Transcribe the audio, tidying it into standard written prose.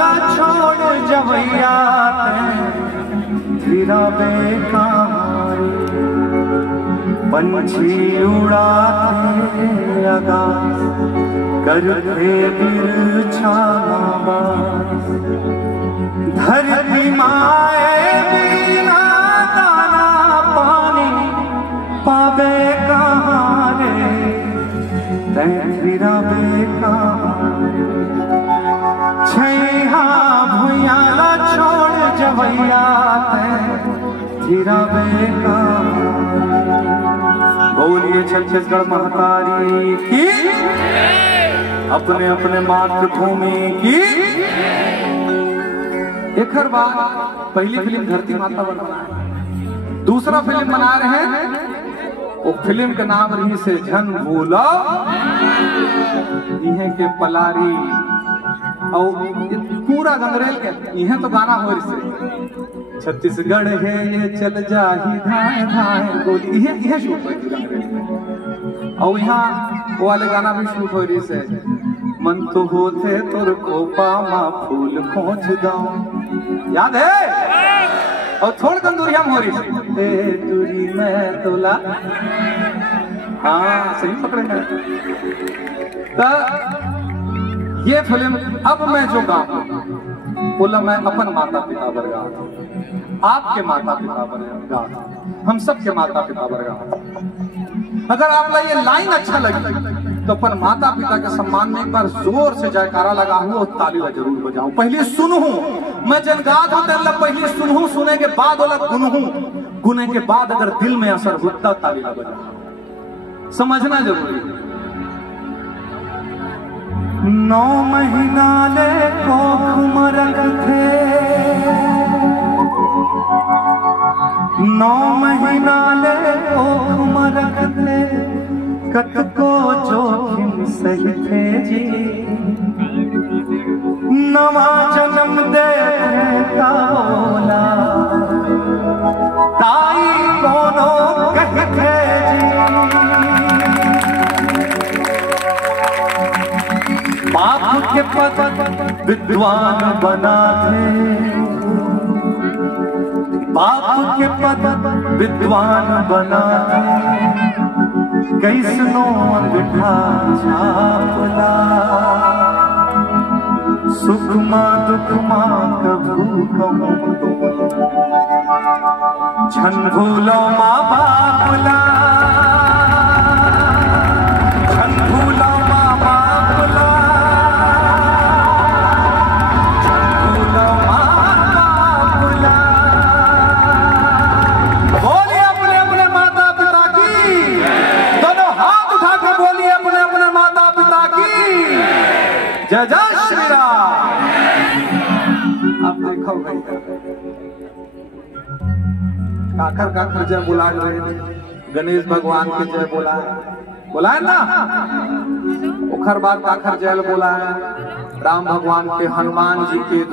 छोड़ जवैया तेरा बेकार पंछी उड़ाते आगाज करते बिरछावा धरती माए बिना दाना पानी पावे कहाँ रे तेरा बेकार छैहा भुइया छोड़ जवैया तेरा बेकार। बोलिए छत्तीसगढ़ महतारी की, अपने अपने मातृभूमि की। एक हर बार पहली फिल्म धरती माता बना है, दूसरा फिल्म बना रहे हैं, वो फिल्म के नाम रही से झन भूलो इहे के पलारी और पूरा गंगरेल के यह तो गाना हो से छत्तीसगढ़ है ये चल जाही धाए धाए गोली यह शूट हुई थी गंगरेल में। और यहाँ वो वाले गाना भी शूट हो रही से मन तो होते तोर खोपा माँ फूल खोज दाऊं, याद है? और थोड़ कंदूरिया हो रही से दूरी में तोला, हाँ सही पकड़े मैं। ये फिल्म अब मैं जो गाऊं बोला मैं अपन माता पिता पर गाता, आपके माता पिता पर गाता, हम सबके माता पिता पर गाता। अगर आप ये लाइन अच्छा लगी तो अपन माता पिता के सम्मान में एक बार जोर से जयकारा लगा हूं और ताली जरूर बजाऊं। पहले सुनूं मैं जन गात हूं तेरे पहले सुनूं, सुने के बाद वाला गुनहूं, गुने के बाद अगर दिल में असर होता ताली बजाऊं, समझना जरूरी है। 9 महीना ले कोख मरक थे, 9 महीना ले कोख मरक थे, कतको जोखिम सही थे जी, नवा जन्म दे बोला ताई कोनो कहते जी, बाप के पद विद्वान बना थे, बाप के पद विद्वान बना थे, कैसनो अंगठा छापला, सुख मां दुख मां कभू कहूं, छन भूलो माँ बापला, छन भूलो माँ बापला, जय जय श्री राम। आप देखो काखर काखर जय बुला रहे, गणेश भगवान के जय बोला है ना, उखर बार काखर जय बोला है, राम भगवान के, हनुमान जी के